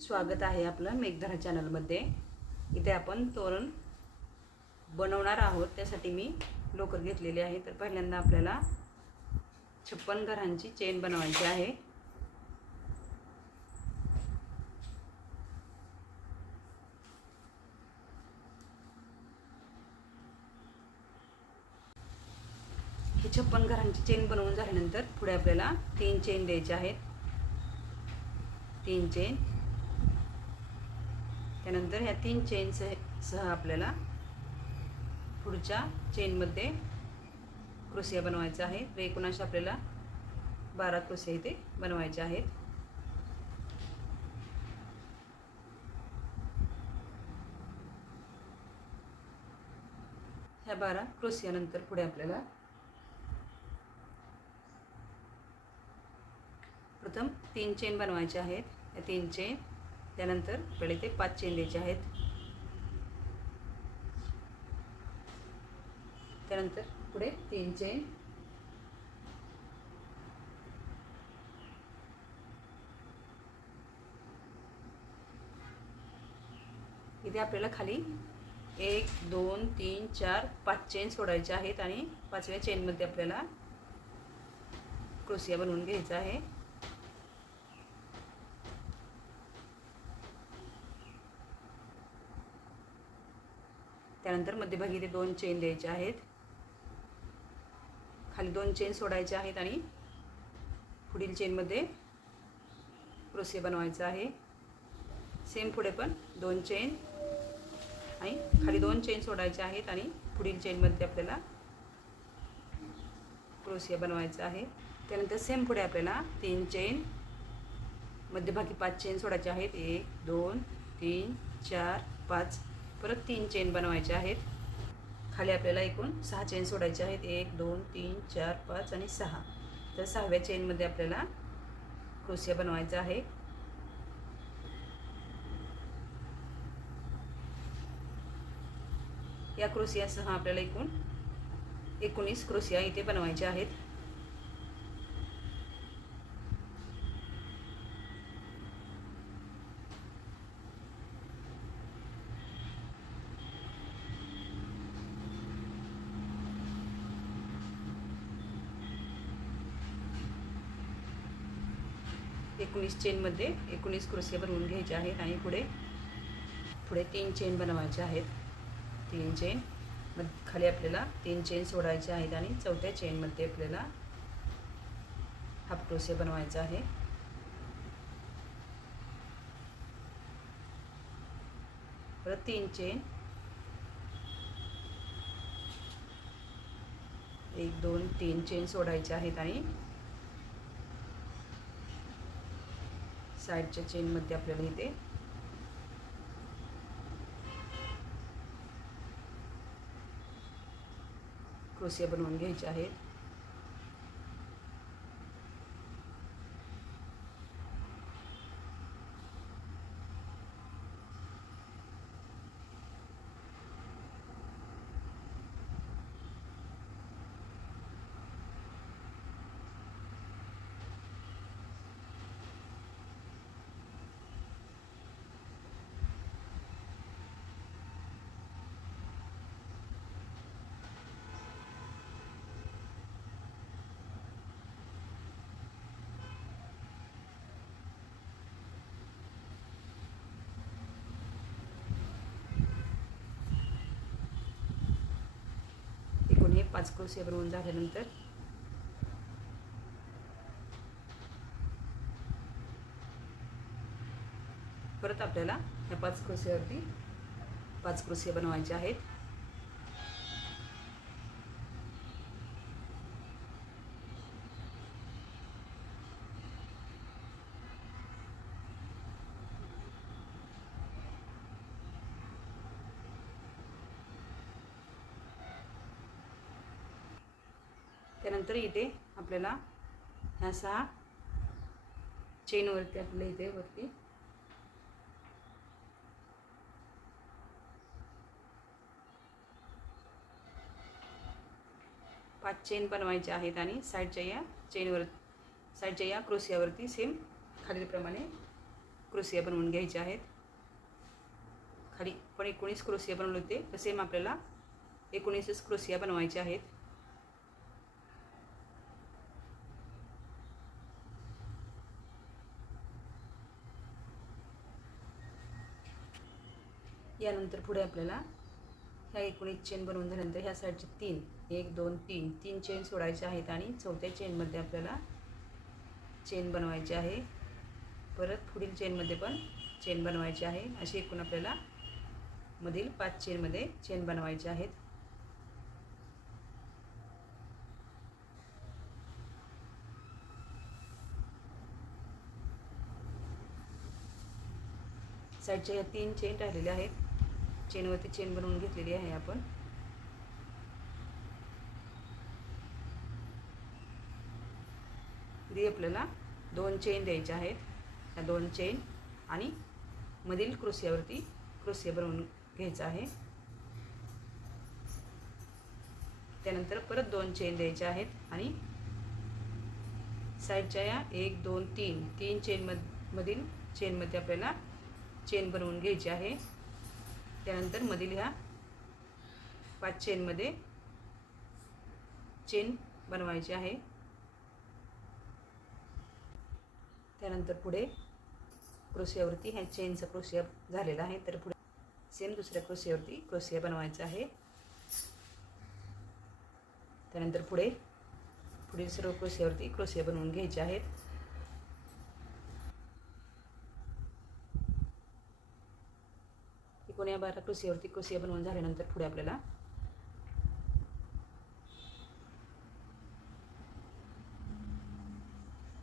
स्वागत आहे आपलं मेघधरा चॅनलमध्ये। इथे आपण तोरण बनवणार आहोत, त्यासाठी मी लोकर घेतलेली आहे। तर पहिल्यांदा आपल्याला 56 घरांची चेन बनवायची आहे। ही 56 घरांची चेन बनवून झाल्यानंतर पुढे आपल्याला 3 चेन द्यायचे आहेत। 3 चेन, त्यानंतर ह्या 3 चेन सह आपल्याला पुढच्या चेनमध्ये क्रोशिया बनवायचा आहे। तर एकूण अशा आपल्याला 12 क्रोशिया इथे बनवायचे आहेत। ह्या 12 क्रोशिया नंतर पुढे आपल्याला प्रथम 3 चेन बनवायचे आहेत। या 3 चेन, त्यानंतर आपल्याला इथे 5 चेन द्यायचे आहेत। त्यानंतर पुढे 3 चेन, इथे आपल्याला खाली 1 2 3 4 5 चेन सोडायचे आहेत आणि 5व्या चेनमध्ये आपल्याला क्रोशिया बनवून घ्यायचा आहे। त्यानंतर मध्यभागी इथे 2 चेन द्यायचे आहेत, खाली 2 चेन सोडायचे आहेत आणि पुढील चेनमध्ये क्रोशिया बनवायचा आहे। सेम पुढे पण 2 चेन आणि खाली 2 चेन सोडायचे आहेत आणि पुढील चेनमध्ये आपल्याला क्रोशिया बनवायचा आहे। त्यानंतर सेम पुढे आपल्याला 3 चेन, मध्यभागी 5 चेन सोडायचे आहेत। 1 2 3 4 5, परत 3 चेन बनवायचे आहेत। खाली आपल्याला एकूण 6 चेन सोडायचे आहेत। 1 2 3 4 5 आणि 6। तर 6व्या चेनमध्ये आपल्याला क्रोशिया बनवायचा आहे। या क्रोशियासह आपल्याला एकूण 19 क्रोशिया इथे बनवायचे आहेत। एकोणीस चेनमध्ये 19 क्रोशिया बनवून घ्यायचे आहेत आणि पुढे 3 चेन बनवायचे आहेत। 3 चेन, मग खाली आपल्याला 3 चेन सोडायचे आहेत आणि 4थ्या चेनमध्ये आपल्याला हाफ क्रोशिया बनवायचा आहे। परत 3 चेन, 1 2 3 चेन सोडायचे आहेत आणि साईडच्या चेनमध्ये आपल्याला इथे क्रोशिया बनवून घ्यायचे आहेत। हे 5 क्रोशिया बनवून झाल्यानंतर परत आपल्याला या 5 क्रोशियावरती 5 क्रोशिया बनवायचे आहेत। त्यानंतर इथे आपल्याला ह्या 6 चेनवरती आपल्याला इथे वरती पाच चेन बनवायचे आहेत आणि साईडच्या या क्रोशियावरती सेम खालीलप्रमाणे क्रोशिया बनवून घ्यायचे आहेत. खाली पण 19 क्रोशिया बनवले होते तर सेम आपल्याला 19च क्रोशिया बनवायचे आहेत. यानंतर पुढे आपल्याला ह्या 19 चेन बनवून झाल्यानंतर ह्या साईडचे 3 1 2 3 चेन सोडायचे आहेत आणि चौथ्या चेनमध्ये आपल्याला चेन बनवायची आहे. परत पुढील चेनमध्ये पण चेन बनवायची आहे. अशी एकूण आपल्याला मधील 5 चेनमध्ये चेन बनवायचे आहेत. साईडच्या या 3 चेन राहिलेल्या आहेत. चेनवरती चेन बनवून घेतलेली आहे आपण. इथे आपल्याला 2 चेन द्यायच्या आहेत. ह्या 2 चेन आणि मधील क्रोशियावरती क्रोशिया बनवून घ्यायचा आहे. त्यानंतर परत 2 चेन द्यायच्या आहेत आणि साईडच्या या 1 2 3 चेन मधील चेनमध्ये आपल्याला चेन बनवून घ्यायची आहे. त्यानंतर मधील ह्या 5 चेनमध्ये चेन बनवायची आहे. त्यानंतर पुढे क्रोशियावरती ह्या चेनचा क्रोशिया झालेला आहे तर पुढे सेम दुसऱ्या क्रोशियावरती क्रोशिया बनवायचा आहे. त्यानंतर पुढील सर्व क्रोशियावरती क्रोशिया बनवून घ्यायचे आहेत. एकूण या 12 क्रोशियावरती क्रोशिया बनवून झाल्यानंतर पुढे आपल्याला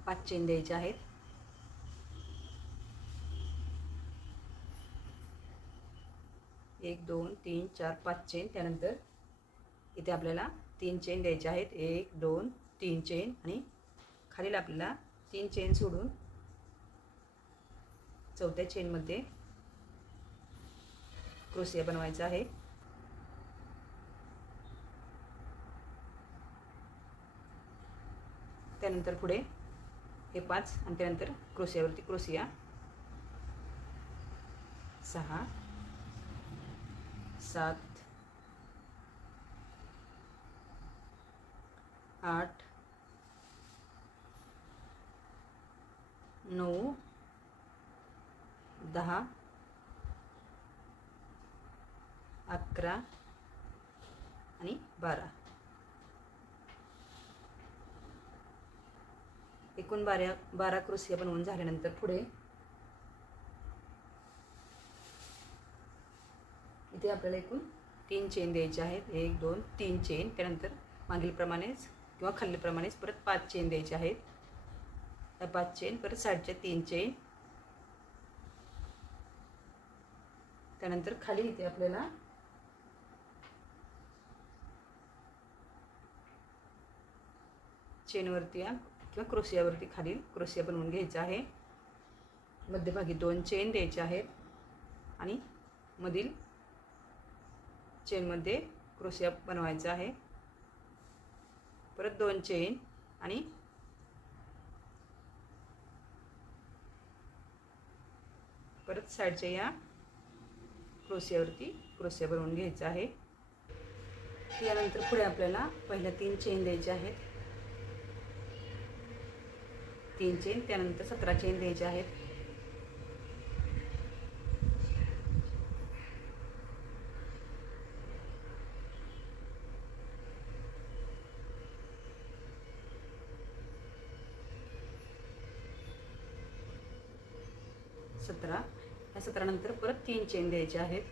पाच चेन द्यायचे आहेत. एक 2 3 4 5 चेन. त्यानंतर इथे आपल्याला 3 चेन द्यायचे आहेत. 1 2 3 चेन आणि खालील आपल्याला 3 चेन सोडून चौथ्या चेनमध्ये क्रोशिया बनवायचा आहे. त्यानंतर पुढे हे 5 आणि त्यानंतर क्रोशियावरती क्रोशिया 6 7 8 9 10 11 आणि 12. एकूण 12 क्रोशिया बनवून झाल्यानंतर पुढे इथे आपल्याला एकूण 3 चेन द्यायचे आहेत. 1 2 3 चेन. त्यानंतर मागील प्रमाणेच किंवा खालीलप्रमाणेच परत 5 चेन द्यायचे आहेत. त्या 5 चेन परत साईडच्या 3 चेन. त्यानंतर खाली इथे आपल्याला चेनवरती किंवा क्रोशियावरती खालील क्रोशिया बनवून घ्यायचा आहे. मध्यभागी 2 चेन द्यायचे आहेत आणि मधील चेनमध्ये क्रोशिया बनवायचा आहे. परत 2 चेन आणि परत साईडच्या या क्रोशियावरती क्रोशिया बनवून घ्यायचा आहे. यानंतर पुढे आपल्याला पहिल्या 3 चेन द्यायचे आहेत. 3 चेन. त्यानंतर 17 चेन द्यायचे आहेत. या 17 नंतर परत 3 चेन द्यायचे आहेत.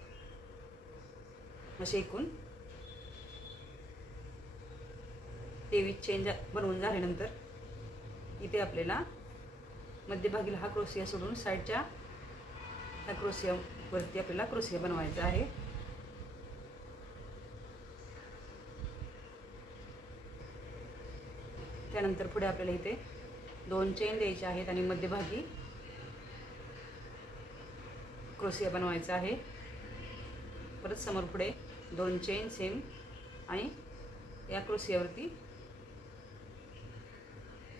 असे एकूण 23 चेन बनवून झाल्यानंतर इथे आपल्याला मध्यभागीला हा क्रोशिया सोडून साईडच्या ह्या क्रोशियावरती आपल्याला क्रोशिया बनवायचा आहे. त्यानंतर पुढे आपल्याला इथे 2 चेन द्यायचे आहेत आणि मध्यभागी क्रोशिया बनवायचा आहे. परत समोर पुढे 2 चेन सेम आणि या क्रोशियावरती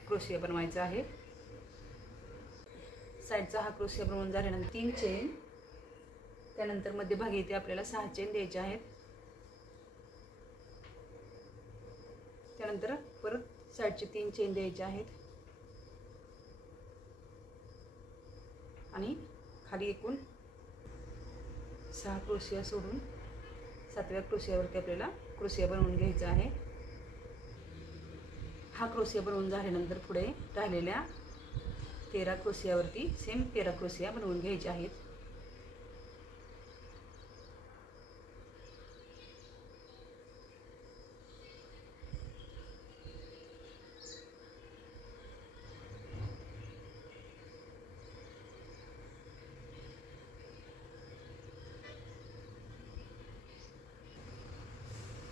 क्रोशिया बनवायचा आहे. साईडचा हा क्रोशिया बनवून झाल्यानंतर 3 चेन, त्यानंतर मध्यभागी इथे आपल्याला 6 चेन द्यायचे आहेत. त्यानंतर परत साईडचे 3 चेन द्यायचे आहेत आणि खाली एकूण 6 क्रोशिया सोडून 7व्या क्रोशियावरती आपल्याला क्रोशिया बनवून घ्यायचा आहे. हा क्रोशिया बनवून झाल्यानंतर पुढे राहिलेल्या 13 क्रोशियावरती सेम 13 क्रोशिया बनवून घ्यायचे आहेत.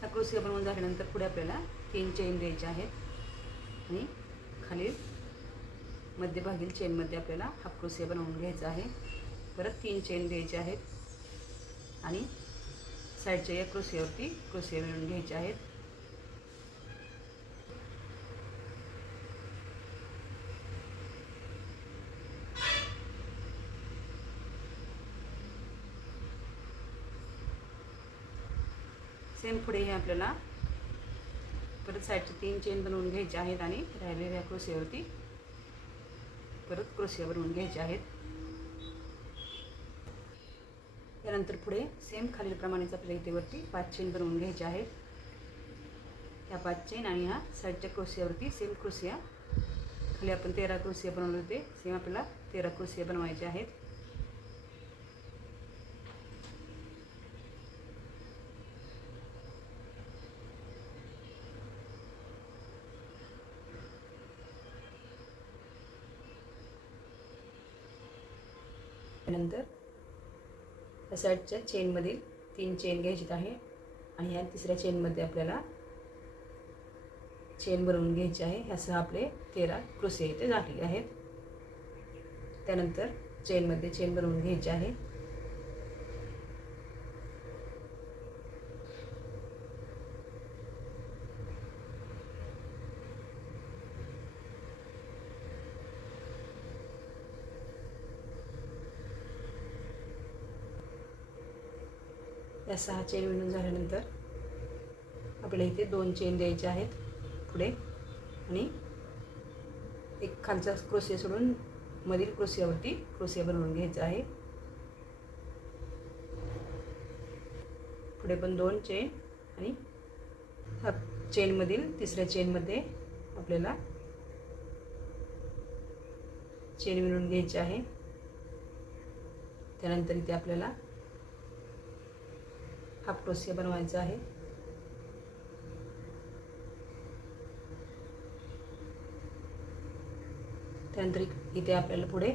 हा क्रोशिया बनवून झाल्यानंतर पुढे आपल्याला 3 चेन द्यायचे आहेत आणि खाली मध्यभागील चेनमध्ये आपल्याला हाफ क्रोशिया बनवून घ्यायचा आहे. परत 3 चेन द्यायचे आहेत आणि साईडच्या या क्रोशियावरती क्रोशिया बनवून घ्यायचे आहेत. सेम पुढे आपल्याला परत साईडचे 3 चेन बनवून घ्यायचे आहेत आणि राहिलेल्या क्रोशियावरती परत क्रोशिया बनवून घ्यायचे आहेत. त्यानंतर पुढे सेम खालीलप्रमाणेच आपल्याला इथे वरती 5 चेन बनवून घ्यायचे आहेत. ह्या 5 चेन आणि ह्या साईडच्या क्रोशियावरती सेम क्रोशिया, खाली आपण 13 क्रोशिया बनवले होते, सेम आपल्याला 13 क्रोशिया बनवायचे आहेत. त्यानंतर या साईडच्या चेनमधील 3 चेन घ्यायची आहे आणि ह्या तिसऱ्या चेनमध्ये आपल्याला चेन बनवून घ्यायची आहे. ह्यासह आपले 13 क्रोशिया इथे झालेले आहेत. त्यानंतर चेनमध्ये चेन बनवून घ्यायची आहे. या 6 चेन विणून झाल्यानंतर आपल्याला इथे 2 चेन द्यायचे आहेत पुढे आणि एक खालचा क्रोशिया सोडून मधील क्रोशियावरती क्रोशिया बनवून घ्यायचा आहे. पुढे पण 2 चेन आणि ह्या चेनमधील तिसऱ्या चेनमध्ये आपल्याला चेन विणून घ्यायची आहे. त्यानंतर इथे आपल्याला हाफ क्रोशिया बनवायचा आहे. त्यानंतर इथे आपल्याला पुढे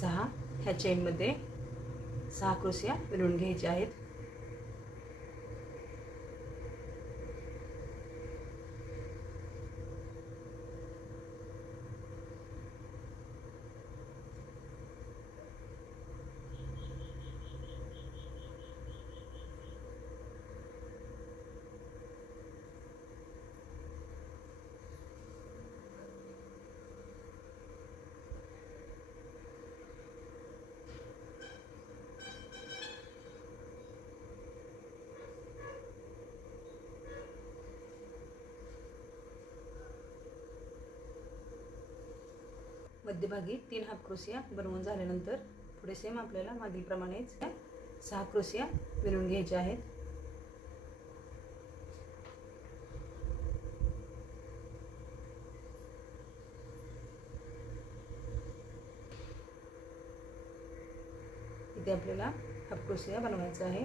6 ह्या चेनमध्ये 6 क्रोशिया विणून घ्यायचे आहेत. मध्यभागी 3 हाफ क्रोशिया बनवून झाल्यानंतर पुढे सेम आपल्याला मागील प्रमाणेच 6 क्रोशिया विणून घ्यायच्या आहेत. इथे आपल्याला हाफ क्रोशिया बनवायचा आहे.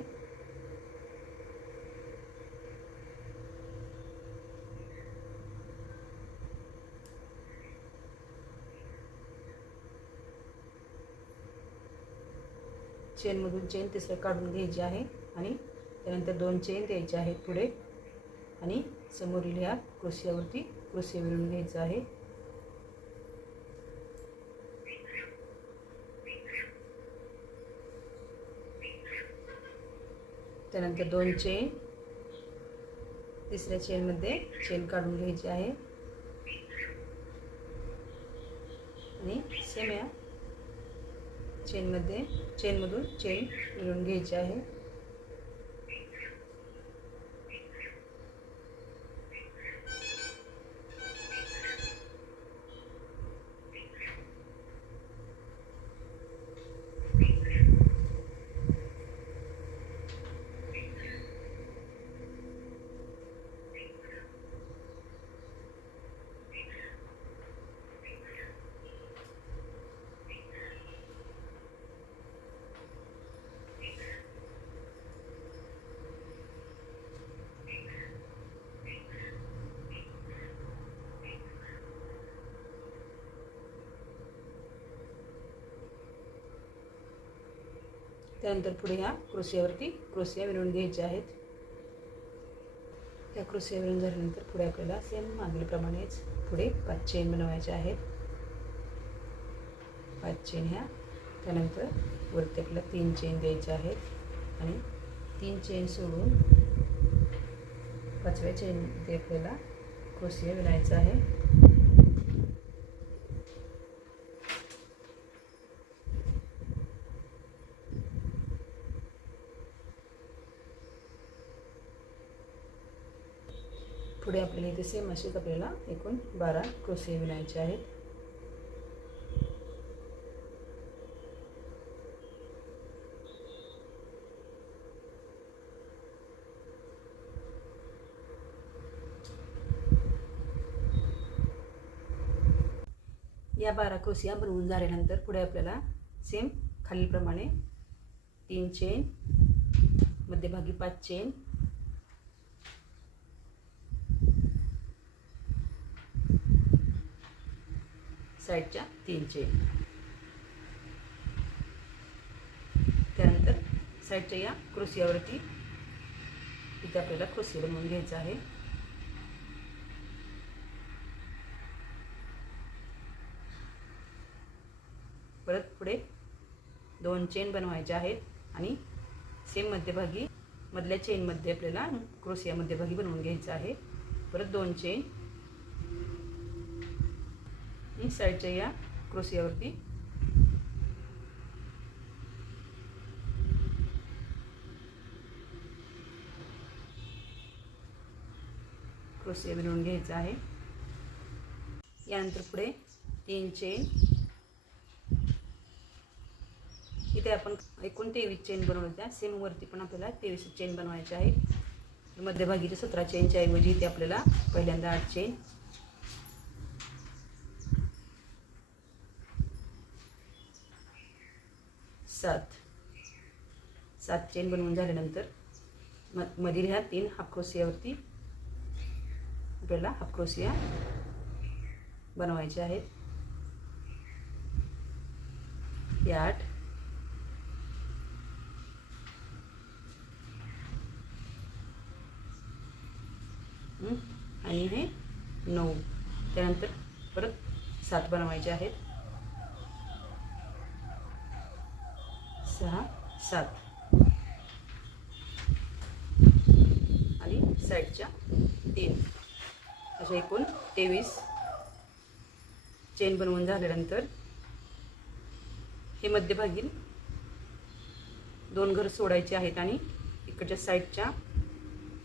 चेनमधून चेन तिसरं काढून घ्यायची आहे आणि त्यानंतर 2 चेन द्यायचे आहेत पुढे आणि समोरील ह्या क्रोशियावरती क्रोशिया विणून घ्यायचं आहे. त्यानंतर 2 चेन, तिसऱ्या चेनमध्ये चेन काढून घ्यायची आहे आणि सेम या चेनमधून चेन मिळवून घ्यायची आहे. त्यानंतर पुढे ह्या क्रोशियावरती क्रोशिया विणून घ्यायचे आहेत. त्या क्रोशिया विणून झाल्यानंतर पुढे आपल्याला सेम मागीलप्रमाणेच पुढे 5 चेन बनवायच्या आहेत. 5 चेन ह्या. त्यानंतर वरती आपल्याला 3 चेन द्यायच्या आहेत आणि 3 चेन सोडून 5व्या चेन ते आपल्याला क्रोशिया विणायचा आहे. पुढे आपल्याला इथे सेम असेच आपल्याला एकूण 12 क्रोशिया विणायचे आहेत. या 12 क्रोशिया बनवून झाल्यानंतर पुढे आपल्याला सेम खालीलप्रमाणे 3 चेन, मध्यभागी 5 चेन, साईडच्या 3 चेन, त्यानंतर साईडच्या या क्रोशियावरती इथे आपल्याला क्रोशिया बनवून घ्यायचा आहे. परत पुढे 2 चेन बनवायच्या आहेत आणि सेम मध्यभागी मधल्या चेनमध्ये आपल्याला क्रोशिया मध्यभागी बनवून घ्यायचा आहे. परत 2 चेन साईडच्या या क्रोशियावरती क्रोशिया बनवून घ्यायचा आहे. यानंतर पुढे 3 चेन. इथे आपण एकूण 23 चेन बनवल्या होत्या. सेम वरती पण आपल्याला 23 चेन बनवायच्या आहेत. मध्यभागीच्या 17 चेनच्या ऐवजी इथे आपल्याला पहिल्यांदा 8 चेन, 7 चेन बनवून झाल्यानंतर मधील ह्या 3 हाफ क्रोशियावरती आपल्याला हाफ क्रोशिया बनवायचे आहेत. 8 आणि हे 9. त्यानंतर परत 7 बनवायचे आहेत. 6, 7 आणि साईडच्या 3 अशा एकूण 23 चेन बनवून झाल्यानंतर हे मध्यभागी 2 घर सोडायचे आहेत आणि इकडच्या साईडच्या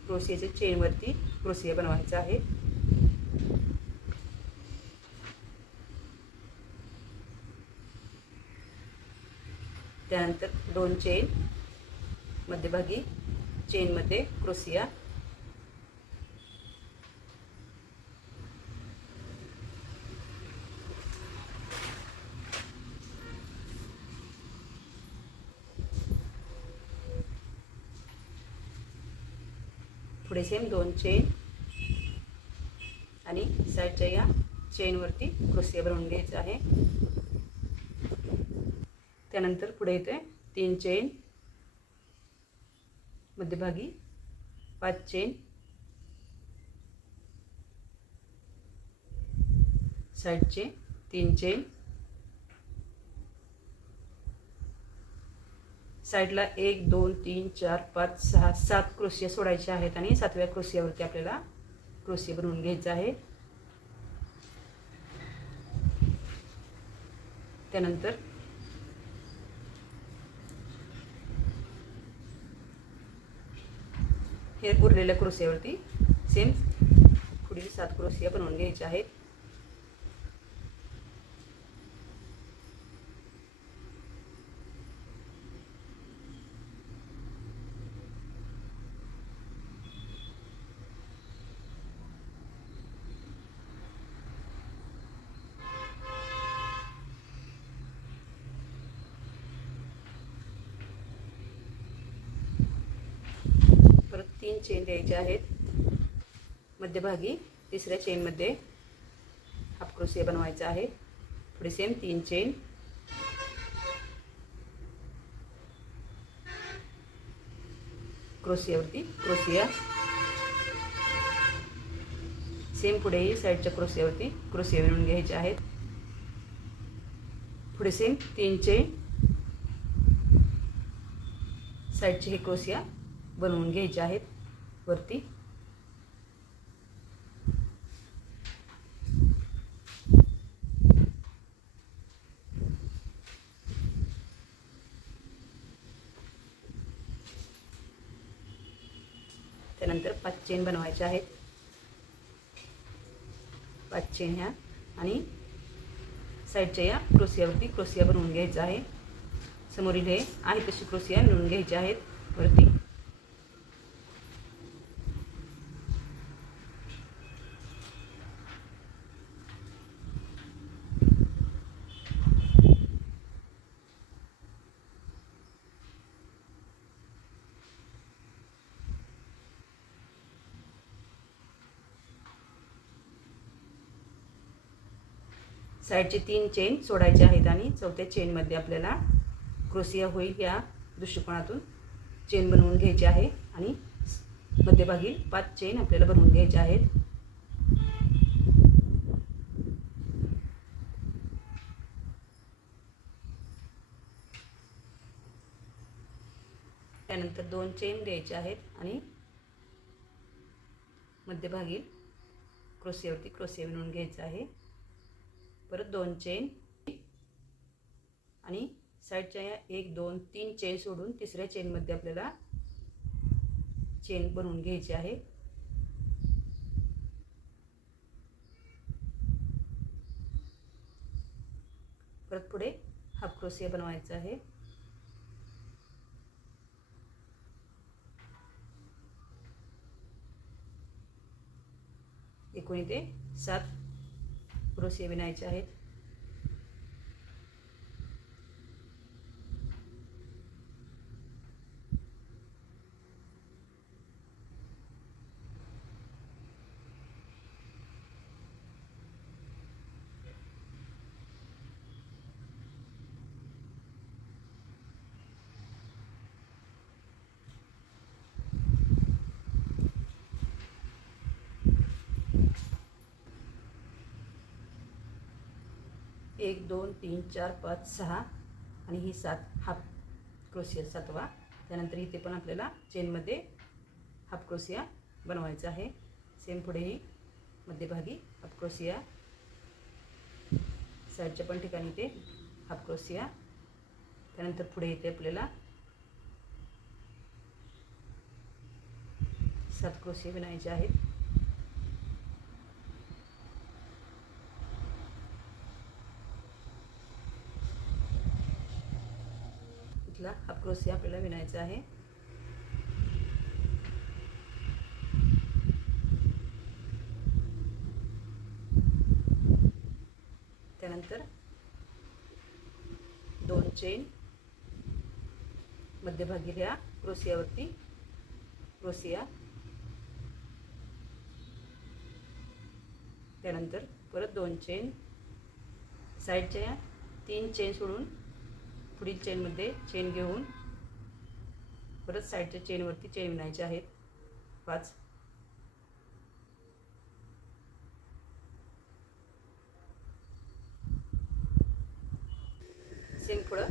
क्रोशियाच्या चेनवरती क्रोशिया बनवायचा आहे. त्यानंतर 2 चेन, मध्यभागी चेनमध्ये क्रोशिया, पुढे सेम 2 चेन आणि साईडच्या या चेनवरती क्रोशिया बनवून घ्यायचा आहे. त्यानंतर पुढे येते 3 चेन, मध्यभागी 5 चेन, साईडचे 3 चेन, साईडला 1 2 3 4 5 6 7 क्रोशिया सोडायचे आहेत आणि 7व्या क्रोशियावरती आपल्याला क्रोशिया बनवून घ्यायचा आहे. त्यानंतर हे उरलेल्या क्रोशियावरती सेम पुढील 7 क्रोशिया बनवून घ्यायच्या आहेत. परत 3 चेन द्यायचे आहेत. मध्यभागी तिसऱ्या चेनमध्ये हाफ क्रोशिया बनवायचा आहे. पुढे सेम 3 चेन, क्रोशियावरती क्रोशिया, सेम पुढेही साईडच्या क्रोशियावरती क्रोशिया विणून घ्यायचे आहेत. पुढे सेम 3 चेन, साईडचे हे क्रोशिया बनवून घ्यायचे आहेत वरती. त्यानंतर 5 चेन बनवायचे आहेत. 5 चेन ह्या आणि साईडच्या या क्रोशियावरती क्रोशिया बनवून घ्यायचा आहे. समोरील हे आहे तशी क्रोशिया मिळून घ्यायचे आहेत वरती. साईडचे 3 चेन सोडायचे आहेत आणि चौथ्या चेनमध्ये आपल्याला क्रोशिया होईल या दृष्टिकोनातून चेन बनवून घ्यायची आहे आणि मध्यभागी 5 चेन आपल्याला बनवून घ्यायचे आहेत. त्यानंतर 2 चेन द्यायचे आहेत आणि मध्यभागी क्रोशियावरती क्रोशिया विणून घ्यायचा आहे. परत 2 चेन आणि साईडच्या या 1 2 3 चेन सोडून तिसऱ्या चेनमध्ये आपल्याला चेन बनवून घ्यायची आहे. परत पुढे हाफ क्रोशिया बनवायचा आहे. एकूण इथे 7 क्रोशिया विणायचे आहेत. एक 2 3 4 5 6 आणि ही 7 हाफ क्रोशिया 7वा. त्यानंतर इथे पण आपल्याला चेनमध्ये हाफ क्रोशिया बनवायचा आहे. सेम पुढेही मध्यभागी हाफ क्रोशिया, साईडच्या पण ठिकाणी ते हाफ क्रोशिया. त्यानंतर पुढे इथे आपल्याला 7 क्रोशिया विणायचे आहेत. इथला हाफ क्रोशिया आपल्याला विणायचा आहे. त्यानंतर 2 चेन, मध्यभागी ह्या क्रोशियावरती क्रोशिया. त्यानंतर परत 2 चेन, साईडच्या 3 चेन सोडून पुढील चेनमध्ये चेन घेऊन परत साईडच्या चेनवरती चेन विणायचे आहेत 5. सेम पुढं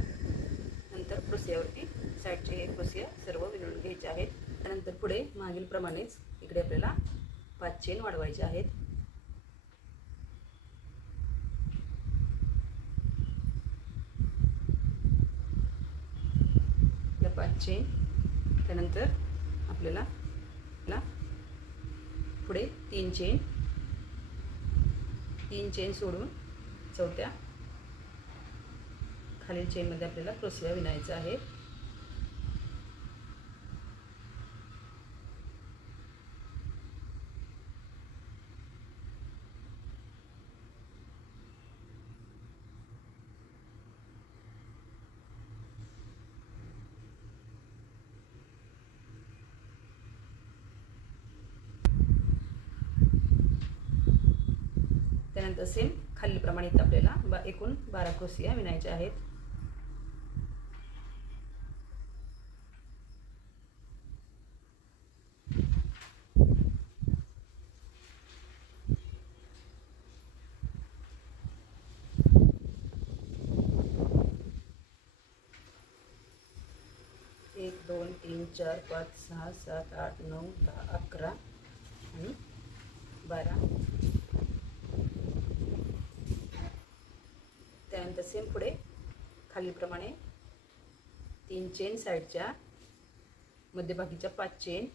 नंतर क्रोशियावरती साईडचे हे क्रोशिया सर्व विणून घ्यायचे आहेत. त्यानंतर पुढे मागील प्रमाणेच इकडे आपल्याला 5 चेन वाढवायचे आहेत. या 5 चेन त्यानंतर आपल्याला ला पुढे 3 चेन सोडून चौथ्या खालील चेनमध्ये आपल्याला क्रोशिया विणायचा आहे. त्यानंतर सेम खालीलप्रमाणे आपल्याला एकूण 12 क्रोशिया विणायच्या आहेत. एक 2 3 4 5 6 7 8 9 10 11 आणि 12. त्यानंतर सेम पुढे खालीलप्रमाणे 3 चेन साईडच्या मध्यभागीच्या 5 चेन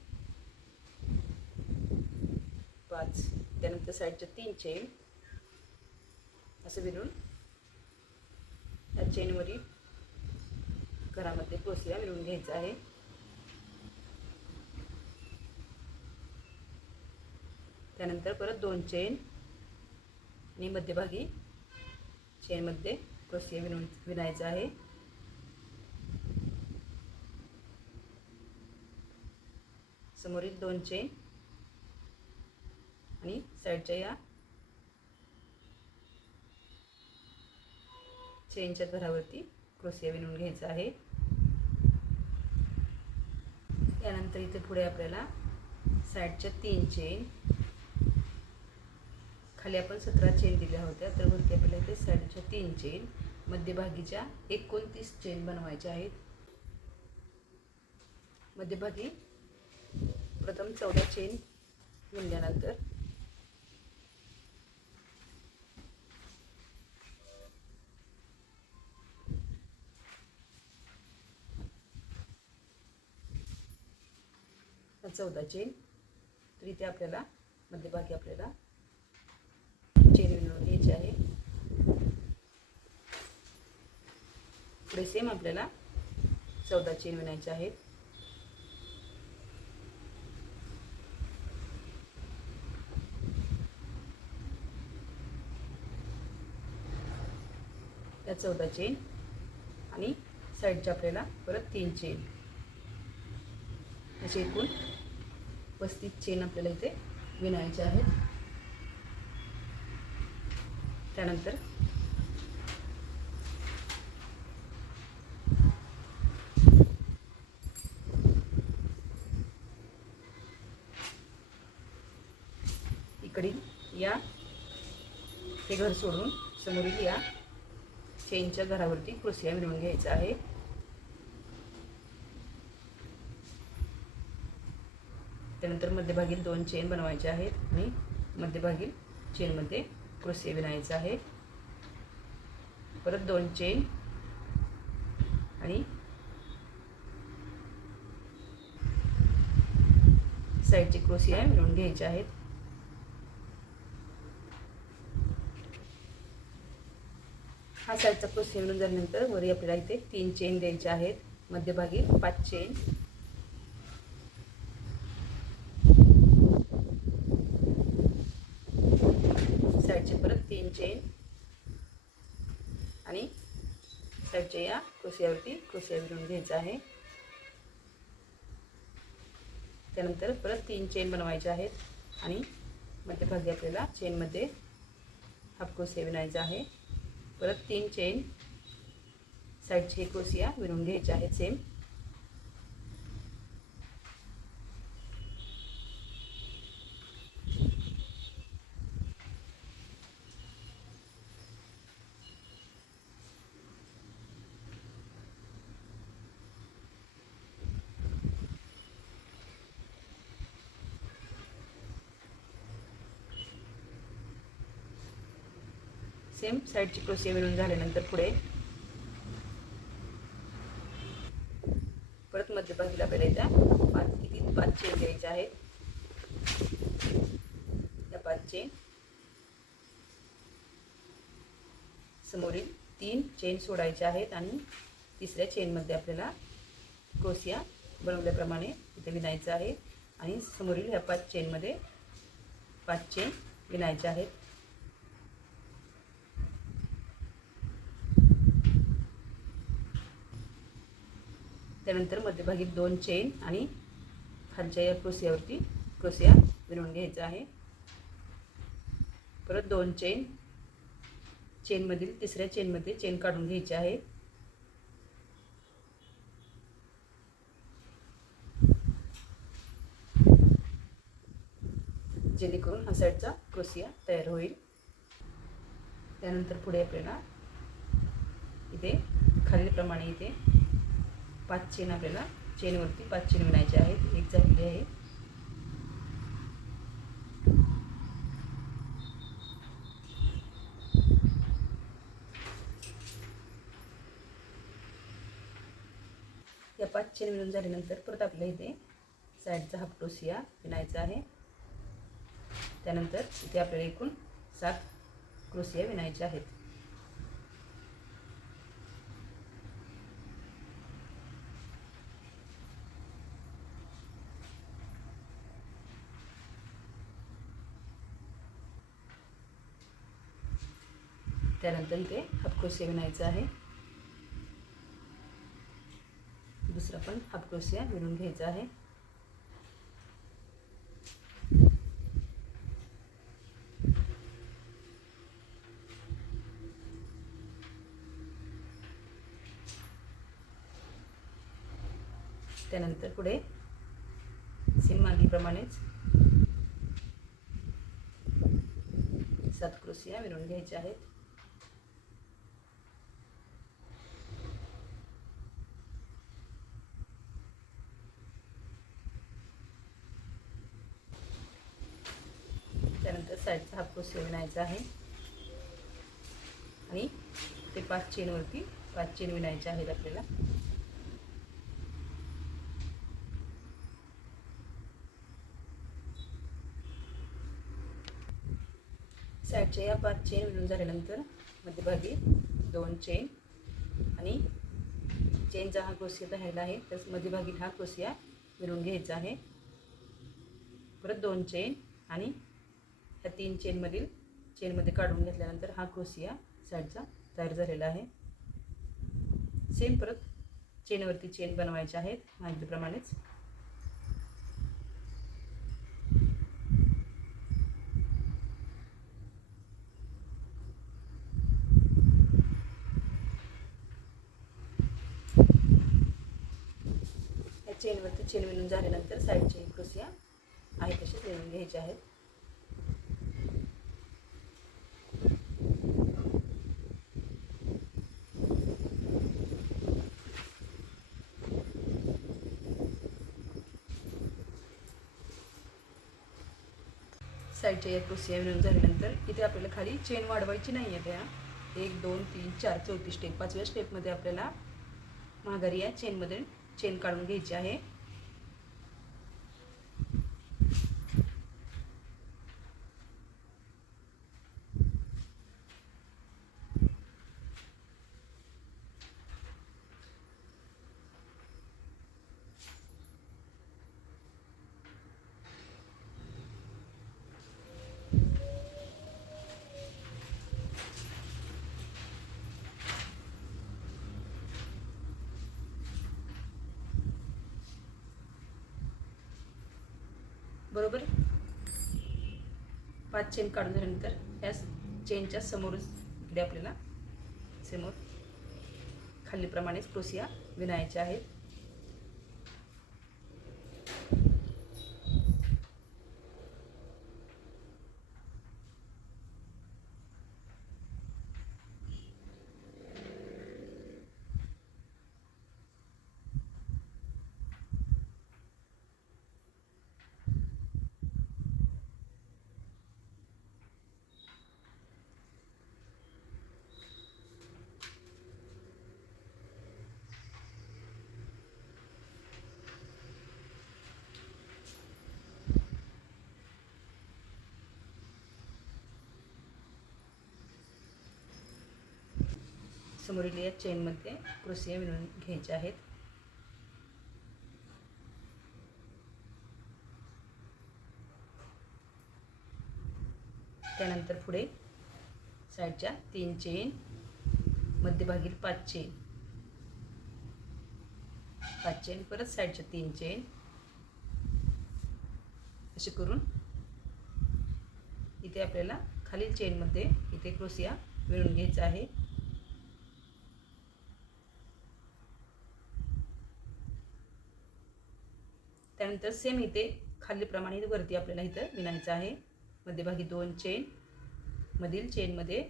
5, त्यानंतर साईडच्या 3 चेन असं विणून त्या चेनवरील घरामध्ये क्रोशिया विणून घ्यायचा आहे. त्यानंतर परत 2 चेन आणि मध्यभागी चेनमध्ये क्रोशिया विणायचा आहे. समोरील 2 चेन आणि साईडच्या या चेनच्या घरावरती क्रोशिया विणून घ्यायचा आहे. त्यानंतर इथे पुढे आपल्याला साईडच्या 3 चेन, खाली आपण 17 चेन दिल्या होत्या, तर वरती आपल्याला इथे साईडच्या 3 चेन, मध्यभागीच्या 29 चेन बनवायच्या आहेत. मध्यभागी प्रथम 14 चेन विणल्यानंतर ह्या 14 चेन, तर इथे आपल्याला मध्यभागी आपल्याला चेन विणून घ्यायची आहे. पुढे सेम आपल्याला 14 चेन विणायच्या आहेत. त्या 14 चेन आणि साईडच्या आपल्याला परत 3 चेन, असे एकूण 35 चेन आपल्याला इथे विणायचे आहेत. त्यानंतर इकडील या हे घर सोडून समोरील या चेनच्या घरावरती क्रोशिया विणून घ्यायचा आहे. त्यानंतर मध्यभागील 2 चेन बनवायचे आहेत आणि मध्यभागील चेनमध्ये क्रोशिया विणायचा आहे. परत 2 चेन आणि साईडचे क्रोशिया विणून घ्यायचे आहेत. हा साईडचा क्रोशिया विणून झाल्यानंतर वरी आपल्याला इथे 3 चेन द्यायचे आहेत. मध्यभागी 5 चेन, साईडचे परत 3 चेन आणि साईडच्या या क्रोशियावरती क्रोशिया विणून घ्यायचा आहे. त्यानंतर परत 3 चेन बनवायचे आहेत आणि मध्यभागी आपल्याला चेनमध्ये हाफ क्रोशिया विणायचा आहे. परत 3 चेन, साईडचे क्रोशिया विणून घ्यायचे आहेत सेम. सेम साईडची क्रोशिया विणून झाल्यानंतर पुढे परत मध्यभागीला आपल्याला इथं 5 चेन घ्यायचे आहेत. या 5 चेन समोरील 3 चेन सोडायच्या आहेत आणि तिसऱ्या चेनमध्ये आपल्याला क्रोशिया बनवल्याप्रमाणे इथे विणायचं आहे आणि समोरील ह्या 5 चेनमध्ये 5 चेन विणायच्या आहेत. त्यानंतर मध्यभागी 2 चेन आणि खालच्या या क्रोशियावरती क्रोशिया विणून घ्यायचा आहे. परत 2 चेन, चेनमधील तिसऱ्या चेनमध्ये चेन काढून घ्यायची आहे. जेणेकरून हा साईडचा क्रोशिया तयार होईल. त्यानंतर पुढे आपल्याला इथे खालीलप्रमाणे इथे 5 चेन आपल्याला चेनवरती 5 चेन विणायचे आहेत. एक झालेली आहे. या 5 चेन विणून झाल्यानंतर परत आपल्याला इथे साईडचा हाफ क्रोशिया विणायचा आहे. त्यानंतर इथे आपल्याला एकूण 7 क्रोशिया विणायचे आहेत. त्यानंतर इथे हाफ क्रोशिया विणायचा आहे. दुसरा पण हाफ क्रोशिया विणून घ्यायचा आहे. त्यानंतर पुढे सेम मागीप्रमाणेच 7 क्रोशिया विणून घ्यायचे आहेत. त्यानंतर साईडचा हाफ क्रोशिया विणायचा आहे आणि ते 5 चेनवरती 5 चेन विणायचे आहेत आपल्याला. साईडच्या या 5 चेन विणून झाल्यानंतर मध्यभागी 2 चेन आणि चेनचा हा क्रोशिया राहिला आहे तर मध्यभागी हा क्रोशिया विणून घ्यायचा आहे. परत 2 चेन आणि ह्या 3 चेनमधील चेनमध्ये काढून घेतल्यानंतर हा क्रोशिया साईडचा तयार झालेला आहे. सेम परत चेनवरती चेन बनवायचे आहेत मागितल्याप्रमाणेच. चेनवरती चेन विणून झाल्यानंतर साईडचे क्रोशिया आहे तसेच विणून घ्यायचे आहेत. साईडच्या या क्रोशिया विणून झाल्यानंतर इथे आपल्याला खाली चेन वाढवायची नाही आहे. त्या 1 2 3 4 चौथी स्टेप 5व्या स्टेपमध्ये आपल्याला माघारी या चेनमध्ये चेन काढून घ्यायची आहे. बरोबर 5 चेन काढून झाल्यानंतर या चेनच्या समोरच इकडे आपल्याला समोर खालीप्रमाणेच क्रोशिया विणायचे आहेत. समोरील या चेनमध्ये क्रोशिया विणून घ्यायचे आहेत. त्यानंतर पुढे साईडच्या 3 चेन, मध्यभागील 5 चेन, 5 चेन, परत साईडच्या 3 चेन असे करून इथे आपल्याला खालील चेनमध्ये इथे क्रोशिया विणून घ्यायचा आहे. त्यानंतर सेम इथे खालीप्रमाणे वरती आपल्याला इथं विणायचं आहे. मध्यभागी 2 चेन, मधील चेनमध्ये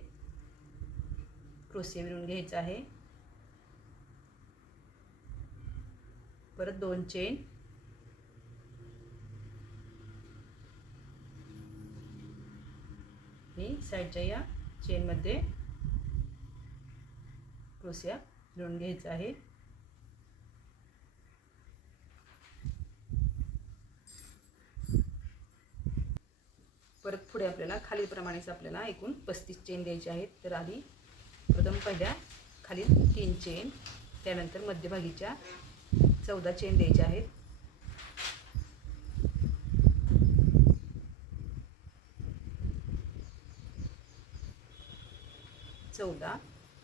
क्रोशिया विणून घ्यायचा आहे. परत 2 चेन, आणि साईडच्या या चेनमध्ये क्रोशिया विणून घ्यायचा आहे. परत पुढे आपल्याला खालीलप्रमाणेच आपल्याला एकूण 35 चेन द्यायचे आहेत. तर आधी प्रथम पहिल्या खालील 3 चेन, त्यानंतर मध्यभागीच्या 14 चेन द्यायच्या आहेत.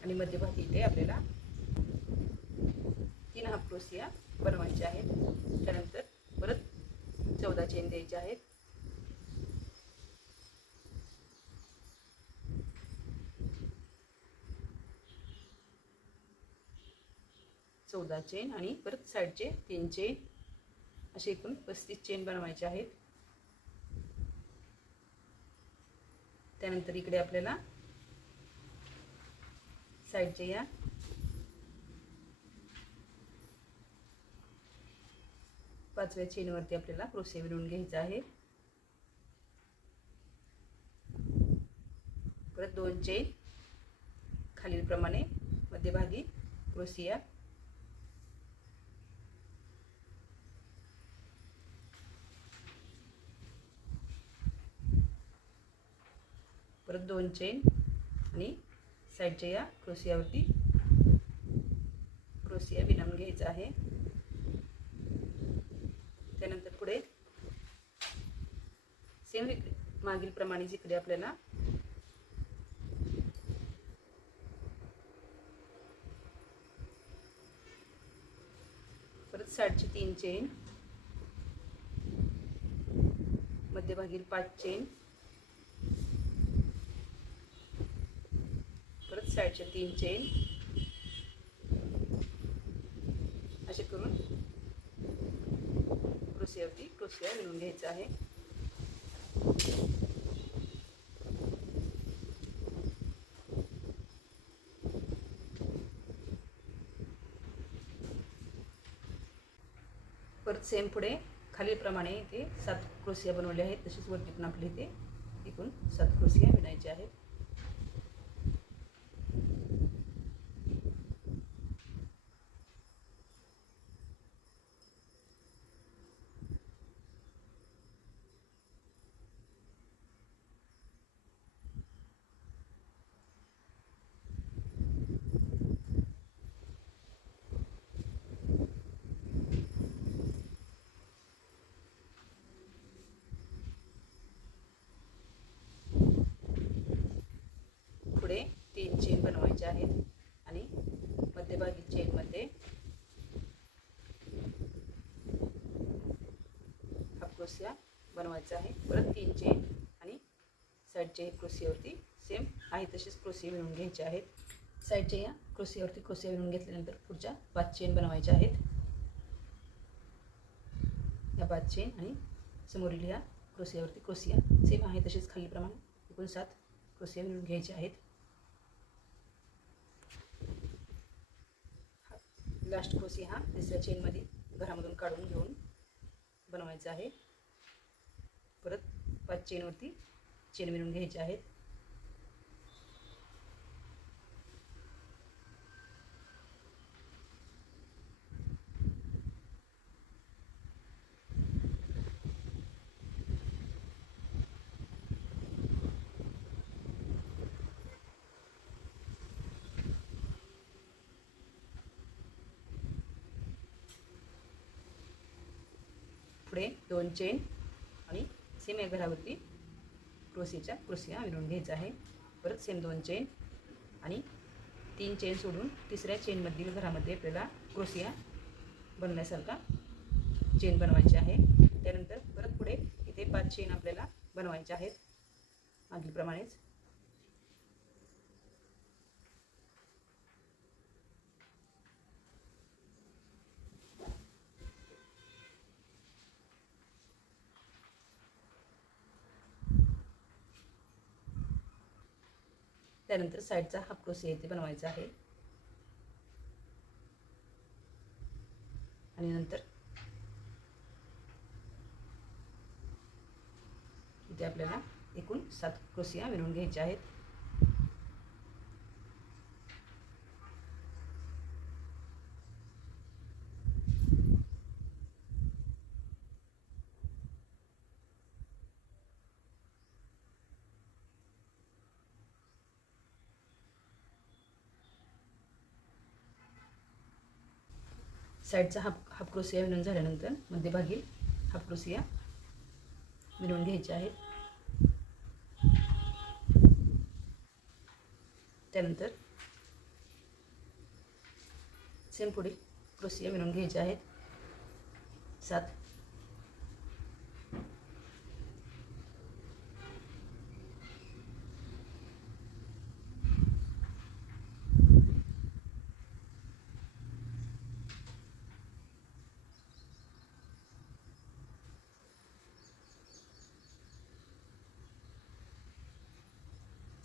आणि मध्यभागी इथे आपल्याला 3 हाफ क्रोशिया बनवायचे आहेत. त्यानंतर परत 14 चेन द्यायचे आहेत. चेन आणि परत साईडचे 3 चेन असे एकूण 35 चेन बनवायचे आहेत. त्यानंतर इकडे आपल्याला साईडच्या या 5व्या चेनवरती आपल्याला क्रोशिया विणून घ्यायचा आहे. परत 2 चेन, खालीलप्रमाणे मध्यभागी क्रोशिया, परत 2 चेन आणि साईडच्या या क्रोशियावरती क्रोशिया विणून घ्यायचा आहे. त्यानंतर पुढे सेम मागील प्रमाणे जिकडे आपल्याला परत साईडची 3 चेन, मध्यभागील 5 चेन, परत साईडच्या 3 चेन असे करून क्रोशियावरती क्रोशिया विणून घ्यायचा आहे. परत सेम पुढे खालीलप्रमाणे इथे 7 क्रोशिया बनवले आहेत. तसेच वरती पण आपले इथे एकूण 7 क्रोशिया विणायचे आहेत. पुढे 3 चेन बनवायचे आहेत आणि मध्यभागी चेनमध्ये हाफ क्रोशिया बनवायचा आहे. परत 3 चेन आणि साईडच्या क्रोशियावरती सेम आहे तसेच क्रोशिया विणून घ्यायचे आहेत. साईडच्या या क्रोशियावरती क्रोशिया विणून घेतल्यानंतर पुढच्या 5 चेन बनवायच्या आहेत. या 5 चेन आणि समोरील या क्रोशियावरती क्रोशिया सेम आहे तसेच खालीलप्रमाणे एकूण 7 क्रोशिया विणून घ्यायचे आहेत. लास्ट क्रोशिया हा तिसऱ्या चेनमध्ये घरामधून काढून घेऊन बनवायचा आहे. परत 5 चेनवरती चेन विणून घ्यायचे आहेत. पुढे 2 चेन आणि सेम या घरावरती क्रोशिया विणून घ्यायचा आहे. परत सेम 2 चेन आणि 3 चेन सोडून तिसऱ्या चेनमधील घरामध्ये आपल्याला क्रोशिया बनण्यासारखा चेन बनवायची आहे. त्यानंतर परत पुढे इथे 5 चेन आपल्याला बनवायचे आहेत मागीलप्रमाणेच. त्यानंतर साईडचा हाफ क्रोशिया इथे बनवायचा आहे आणि नंतर इथे आपल्याला एकूण 7 क्रोशिया विणून घ्यायचे आहेत. साईडचा हाफ क्रोशिया विणून झाल्यानंतर मध्यभागी हाफ क्रोशिया विणून घ्यायचे आहेत. त्यानंतर सेम पुढे क्रोशिया विणून घ्यायचे आहेत 7.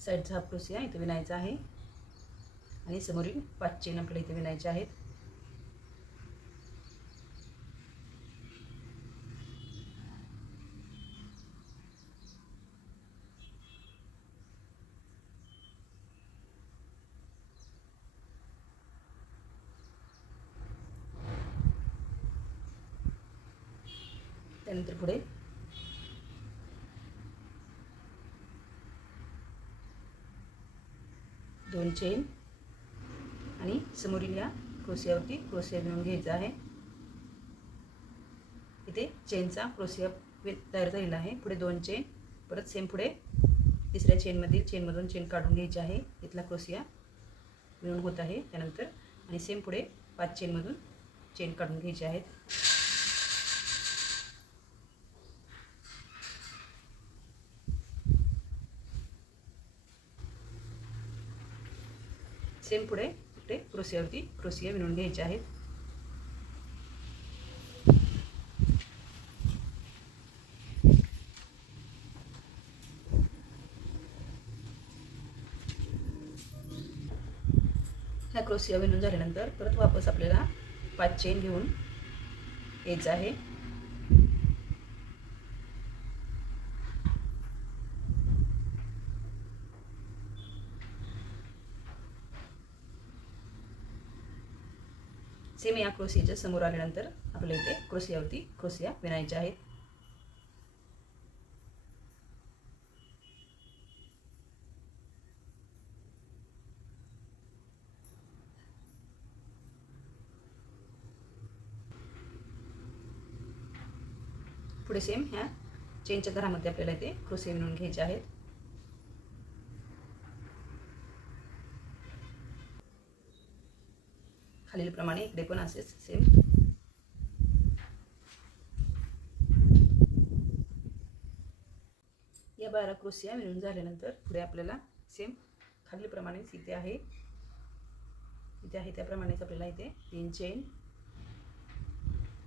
साईडचा हाफ क्रोशिया इथे विणायचा आहे आणि समोरील 5 चेन आपल्याला इथे विणायचे आहेत. त्यानंतर पुढे दोन चेन आणि समोरील या क्रोशियावरती क्रोशिया विणून घ्यायचा आहे. इथे चेनचा क्रोशिया तयार झालेला आहे. पुढे 2 चेन, परत सेम पुढे तिसऱ्या चेनमधून चेन काढून घ्यायची आहे. इथला क्रोशिया विणून होत आहे. त्यानंतर आणि सेम पुढे 5 चेनमधून चेन काढून घ्यायची आहेत. सेम पुढे क्रोशियावरती क्रोशिया विणून घ्यायचे आहेत. ह्या क्रोशिया विणून झाल्यानंतर परत वापस आपल्याला 5 चेन घेऊन यायचं आहे. सेम या क्रोशियाच्या समोर आल्यानंतर आपल्याला इथे क्रोशियावरती क्रोशिया विणायचे आहेत. पुढे सेम ह्या चेनच्या घरामध्ये आपल्याला इथे क्रोशिया विणून घ्यायचे आहेत. खालीलप्रमाणे इकडे पण असेच सेम. या 12 क्रोशिया विणून झाल्यानंतर पुढे आपल्याला सेम खालीलप्रमाणेच इथे आहे त्याप्रमाणेच आपल्याला इथे 3 चेन,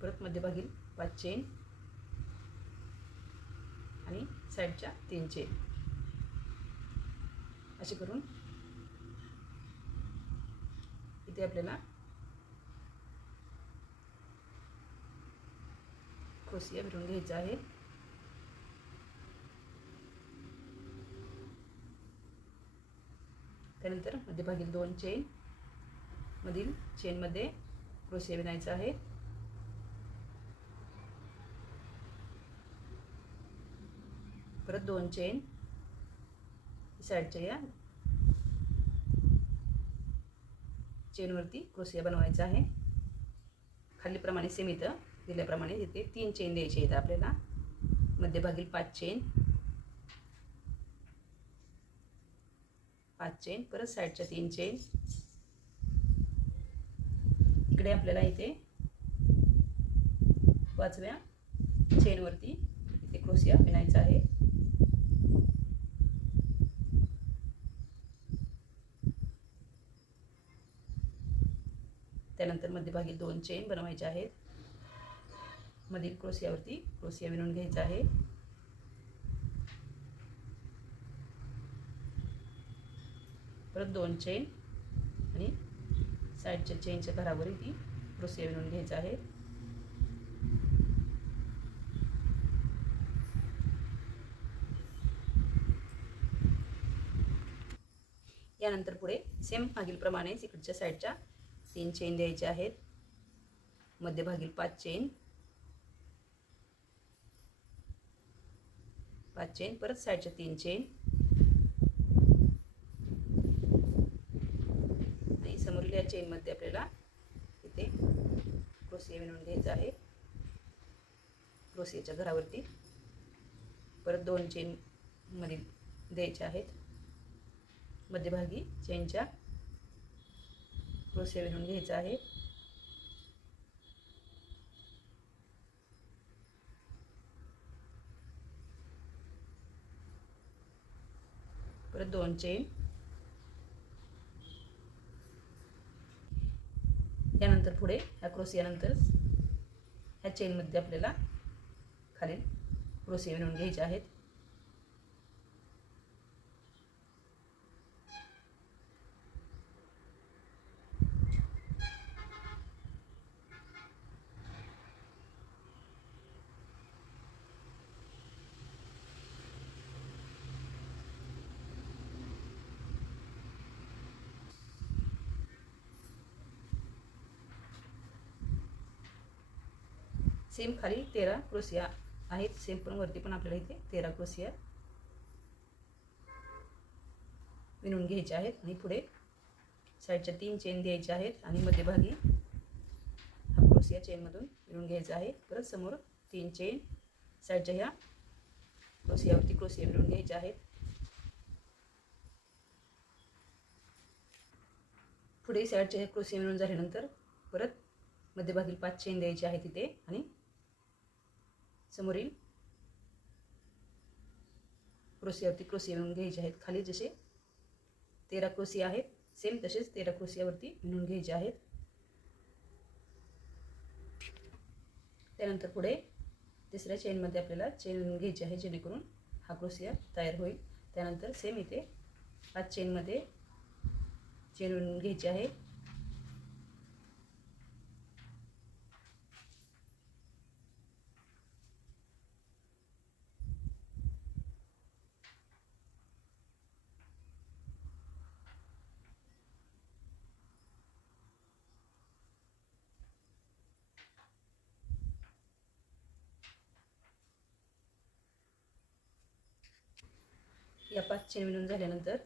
परत मध्यभागी 5 चेन आणि साईडच्या 3 चेन असे करून इथे आपल्याला क्रोशिया विणून घ्यायचा आहे. त्यानंतर मध्यभागी 2 चेन मधील चेनमध्ये क्रोशिया विणायचा आहे. परत 2 चेन साईडच्या या चेनवरती क्रोशिया बनवायचा आहे. खालीप्रमाणे सेम इथं दिल्याप्रमाणे इथे 3 चेन द्यायचे आहेत आपल्याला. मध्यभागी 5 चेन, 5 चेन, परत साईडच्या 3 चेन. इकडे आपल्याला इथे 5व्या चेनवरती इथे क्रोशिया विणायचा आहे. त्यानंतर मध्यभागी 2 चेन बनवायचे आहेत. मधील क्रोशियावरती क्रोशिया विणून घ्यायचा आहे. परत 2 चेन आणि साईडच्या चेनच्या घरावर ती क्रोशिया विणून घ्यायचा आहे. यानंतर पुढे सेम मागील प्रमाणेच इकडच्या साईडच्या 3 चेन द्यायच्या आहेत. मध्यभागी 5 चेन, 5 चेन, परत साईडच्या 3 चेन आणि समोरील या चेनमध्ये आपल्याला इथे क्रोशिया विणून घ्यायचा आहे. क्रोशियाच्या घरावरती परत 2 चेन मध्ये द्यायच्या आहेत. मध्यभागी चेनच्या क्रोशिया विणून घ्यायचा आहे. परत 2 चेन. यानंतर पुढे ह्या क्रोशियानंतर ह्या चेनमध्ये आपल्याला खाली क्रोशिया विणून घ्यायचे आहेत. सेम खाली 13 क्रोशिया आहेत. सेम पण वरती पण आपल्याला इथे 13 क्रोशिया विणून घ्यायचे आहेत आणि पुढे साईडच्या 3 चेन द्यायच्या आहेत आणि मध्यभागी हा क्रोशिया चेनमधून विणून घ्यायचा आहे. परत समोर 3 चेन, साईडच्या ह्या क्रोशियावरती क्रोशिया विणून घ्यायच्या आहेत. पुढे साईडच्या ह्या क्रोशिया विणून झाल्यानंतर परत मध्यभागी 5 चेन द्यायचे आहेत तिथे आणि समोरील क्रोशियावरती क्रोशिया विणून घ्यायचे आहेत. खाली जसे 13 क्रोशिया आहेत सेम तसेच 13 क्रोशियावरती विणून घ्यायचे आहेत. त्यानंतर पुढे तिसऱ्या चेनमध्ये आपल्याला चेन विणून घ्यायची आहे जेणेकरून हा क्रोशिया तयार होईल. त्यानंतर सेम इथे 5 चेनमध्ये चेन विणून घ्यायची आहे. या 5 चेन विणून झाल्यानंतर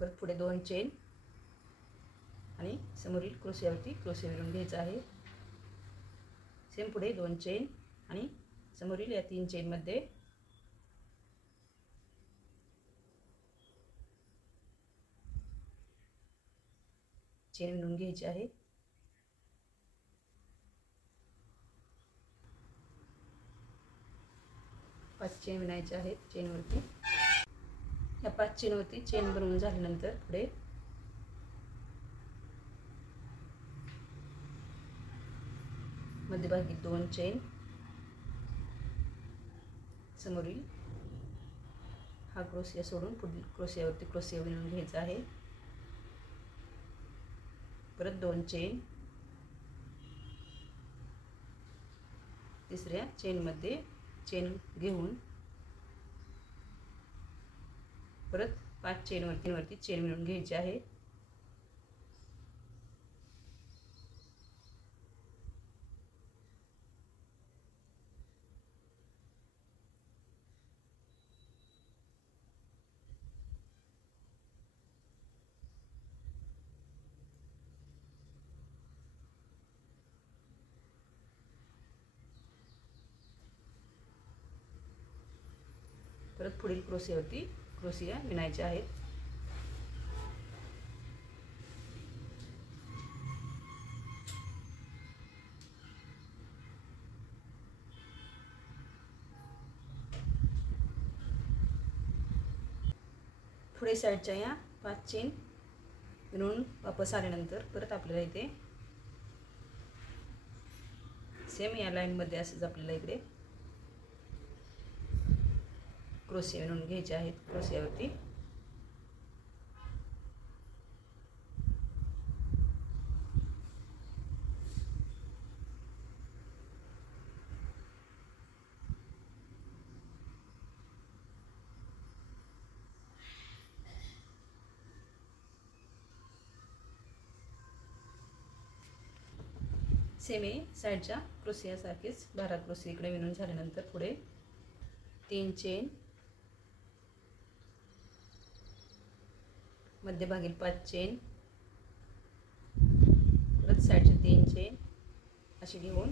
परत पुढे 2 चेन आणि समोरील क्रोशियावरती क्रोशिया विणून घ्यायचा आहे. सेम पुढे 2 चेन आणि समोरील या 3 चेनमध्ये चेन विणून घ्यायची आहे. पाच चेन विणायचे आहेत चेनवरती. या 5 चेनवरती चेन बनवून झाल्यानंतर पुढे मध्यभागी 2 चेन, समोरील हा क्रोशिया सोडून पुढील क्रोशियावरती क्रोशिया विणून घ्यायचा आहे. परत 2 चेन, तिसऱ्या चेनमध्ये चेन घेऊन परत 5 चेनवरती चेन विणून घ्यायची आहे. परत पुढील क्रोशियावरती क्रोशिया विणायच्या आहेत. पुढे साईडच्या या 5 चेन विणून वापस आल्यानंतर परत आपल्याला इथे सेम या लाईनमध्ये असंच आपल्याला इकडे क्रोशिया विणून घ्यायचे आहेत. क्रोशियावरती सेम साईडच्या क्रोशियासारखेच 12 क्रोशिया इकडे विणून झाल्यानंतर पुढे 3 चेन, मध्यभागी 5 चेन, परत साईडच्या 3 चेन अशी घेऊन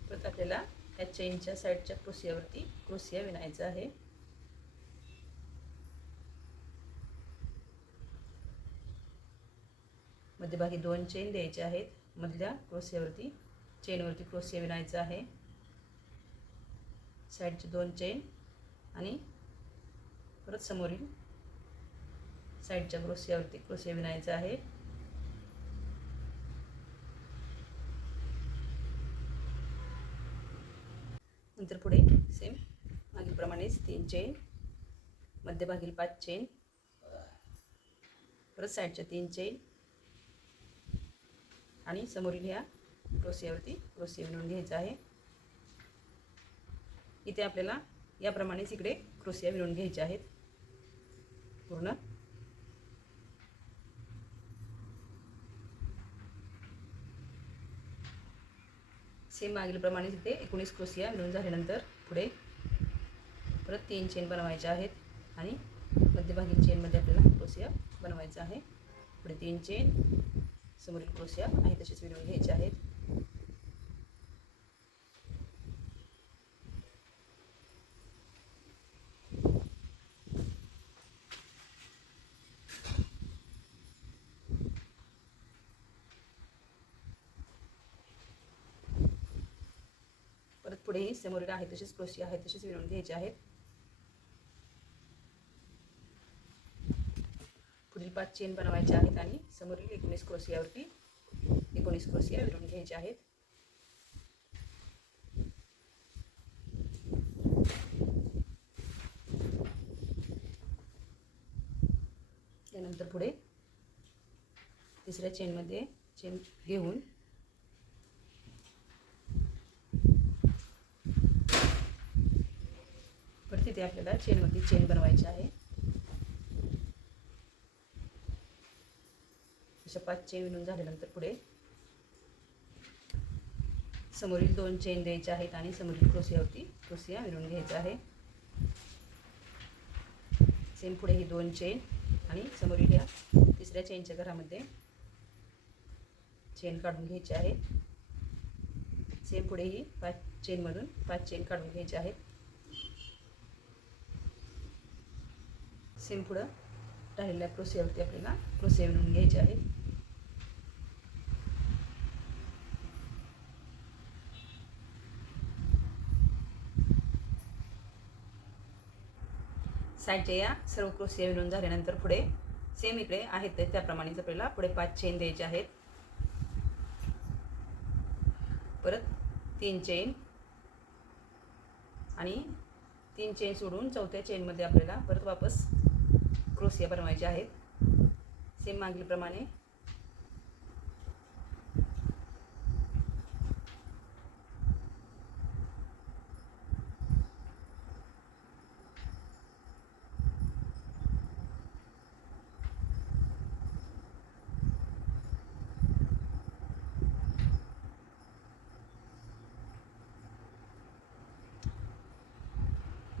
परत आपल्याला या चेनच्या साईडच्या क्रोशियावरती क्रोशिया विणायचा आहे. मध्यभागी 2 चेन द्यायचे आहेत. मधल्या क्रोशियावरती चेनवरती क्रोशिया विणायचा आहे. साईडचे 2 चेन आणि परत समोरील साईडच्या क्रोशियावरती क्रोशिया विणायचा आहे. नंतर पुढे सेम मागीलप्रमाणेच 3 चेन, मध्यभागी 5 चेन, परत साईडच्या 3 चेन आणि समोरील ह्या क्रोशियावरती क्रोशिया विणून घ्यायचा आहे. इथे आपल्याला याप्रमाणेच इकडे क्रोशिया विणून घ्यायचे आहेत पूर्ण. सेम मागीलप्रमाणेच इथे 19 क्रोशिया विणून झाल्यानंतर पुढे परत 3 चेन बनवायच्या आहेत आणि मध्यभागी चेनमध्ये आपल्याला क्रोशिया बनवायचा आहे. पुढे 3 चेन, समोरील क्रोशिया आहे तसेच विणून घ्यायचे आहेत. परत पुढेही समोरील आहे तसेच क्रोशिया आहे तसेच विणून घ्यायचे आहेत. पुढील 5 चेन बनवायचे आहेत आणि समोरील 19 क्रोशियावरती 19 क्रोशिया विणून घ्यायचे आहेत. त्यानंतर पुढे तिसऱ्या चेनमध्ये चेन घेऊन परत तिथे आपल्याला चेनवरती चेन बनवायची आहे. अशा 5 चेन विणून झाल्यानंतर पुढे समोरील 2 चेन द्यायचे आहेत आणि समोरील क्रोशियावरती क्रोशिया विणून घ्यायचा आहे. सेम पुढे ही 2 चेन आणि समोरील या तिसऱ्या चेनच्या घरामध्ये चेन काढून घ्यायचे आहे. सेम पुढे ही 5 चेनमधून 5 चेन काढून घ्यायचे आहेत. सेम पुढं राहिलेल्या क्रोशियावरती आपल्याला क्रोशिया विणून घ्यायचे आहे. साईडच्या या सर्व क्रोशिया विणून झाल्यानंतर पुढे सेम इकडे आहेत त्याप्रमाणेच आपल्याला पुढे 5 चेन द्यायचे आहेत. परत 3 चेन आणि 3 चेन सोडून चौथ्या चेनमध्ये आपल्याला परत वापस क्रोशिया बनवायचे आहेत. सेम मागीलप्रमाणे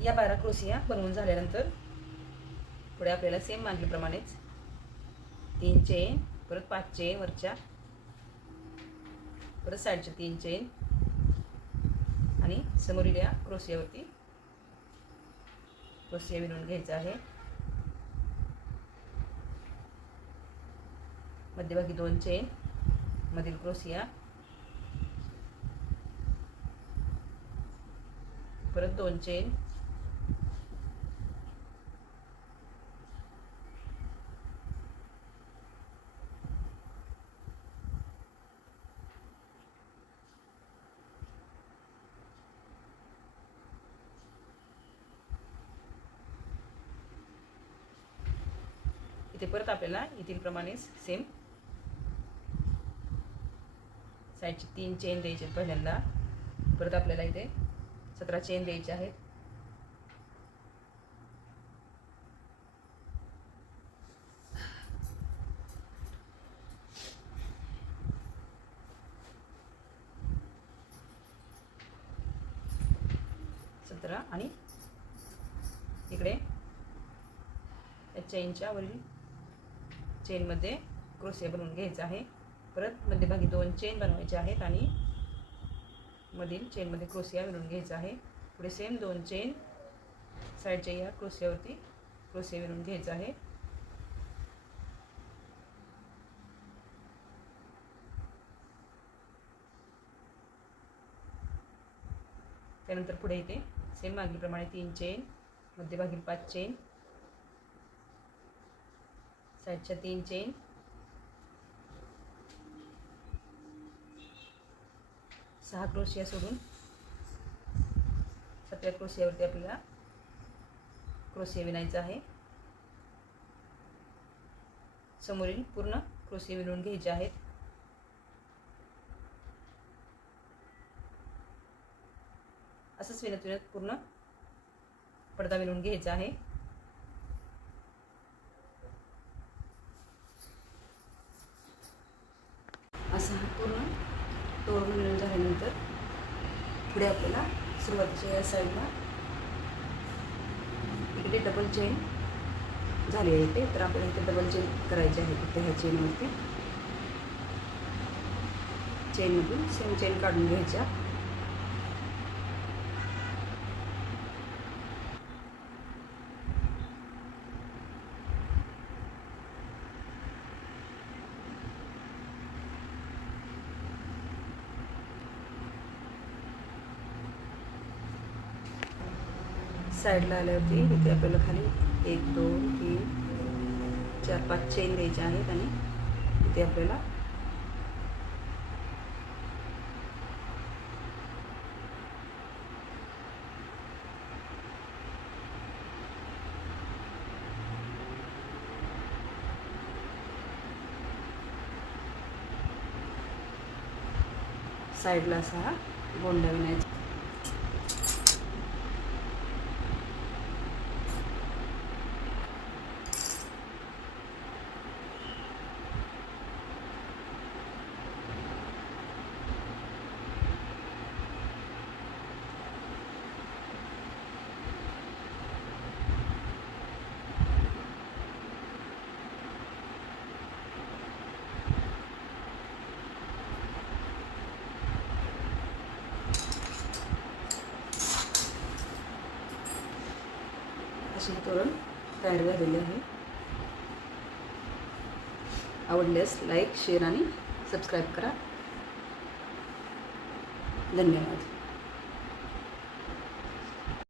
या 12 क्रोशिया बनवून झाल्यानंतर पुढे आपल्याला सेम मागीलप्रमाणेच 3 चेन, परत 5 चेन वरच्या, परत साईडच्या 3 चेन आणि समोरील या क्रोशियावरती क्रोशिया विणून घ्यायचा आहे. मध्यभागी 2 चेन, मधील क्रोशिया, परत 2 चेन, इथे परत आपल्याला येथील प्रमाणेच सेम साईडची 3 चेन द्यायचे पहिल्यांदा. परत आपल्याला इथे 17 चेन द्यायचे आहेत. आणि इकडे या चेनच्या वरील चेनमध्ये क्रोशिया बनवून घ्यायचा आहे. परत मध्यभागी 2 चेन बनवायचे आहेत आणि मधील चेनमध्ये क्रोशिया विणून घ्यायचा आहे. पुढे सेम 2 चेन साईडच्या या क्रोशियावरती क्रोशिया विणून घ्यायचा आहे. त्यानंतर पुढे इथे सेम मागीलप्रमाणे 3 चेन, मध्यभागी 5 चेन, साईडच्या 3 चेन, सहा क्रोशिया सोडून 7व्या क्रोशियावरती आपल्याला क्रोशिया विणायचा आहे. समोरील पूर्ण क्रोशिया विणून घ्यायचे आहेत. असंच विणत पूर्ण पडदा विणून घ्यायचा आहे. असा हा पूर्ण तोरण विणून झाल्यानंतर पुढे आपल्याला सुरुवातीच्या या साईडला इकडे डबल चेन झाली आहे इथे, तर आपल्याला इथे डबल चेन करायची आहे. इथे ह्या चेनवरती चेनमधून सेम चेन काढून घ्यायच्या. साईडला आल्यावरती इथे आपल्याला खाली 1 2 3 4 5 चेन द्यायचे आहेत आणि इथे आपल्याला साईडला असा गोंडा विणायचा. असे तोरण तयार झालेले आहे. आवडल्यास लाईक, शेअर आणि सबस्क्राईब करा. धन्यवाद.